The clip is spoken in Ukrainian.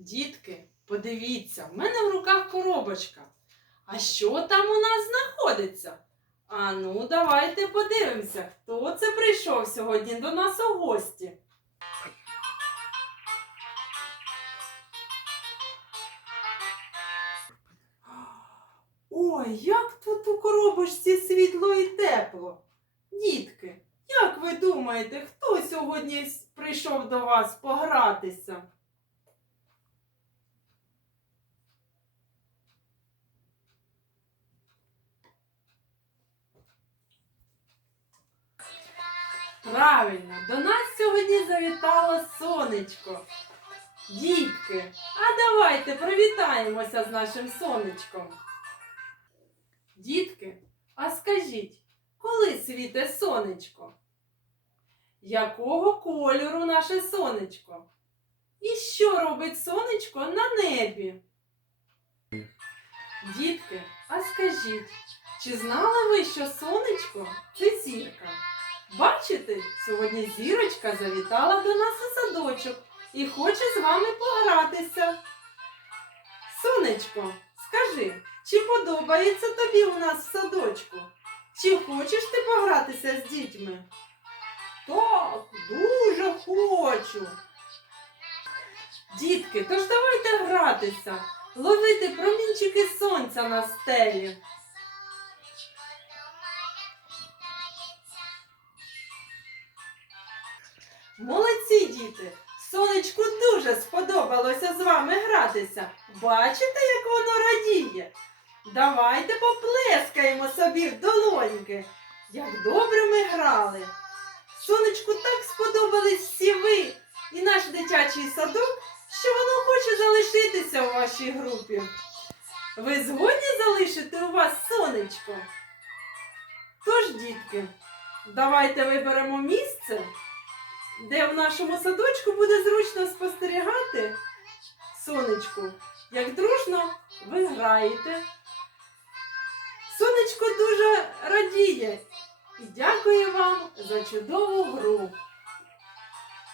Дітки, подивіться, в мене в руках коробочка. А що там у нас знаходиться? А ну, давайте подивимося, хто це прийшов сьогодні до нас у гості. Ой, як тут у коробочці світло і тепло. Дітки, як ви думаєте, хто сьогодні прийшов до вас погратися? Правильно, до нас сьогодні завітало сонечко. Дітки, а давайте привітаємося з нашим сонечком. Дітки, а скажіть, коли світе сонечко? Якого кольору наше сонечко? І що робить сонечко на небі? Дітки, а скажіть, чи знали ви, що сонечко це зірка? Бачите, сьогодні зірочка завітала до нас у садочок і хоче з вами погратися. Сонечко, скажи, чи подобається тобі у нас в садочку? Чи хочеш ти погратися з дітьми? Так, дуже хочу. Дітки, тож давайте гратися, ловити промінчики сонця на стелі. Молодці, діти! Сонечку дуже сподобалося з вами гратися. Бачите, як воно радіє? Давайте поплескаємо собі в долоньки. Як добре ми грали. Сонечку так сподобались всі ви і наш дитячий садок, що воно хоче залишитися у вашій групі. Ви згодні залишити у вас сонечко? Тож, дітки, давайте виберемо місце, де в нашому садочку буде зручно спостерігати сонечку, як дружно ви граєте. Сонечко дуже радіє і дякує вам за чудову гру.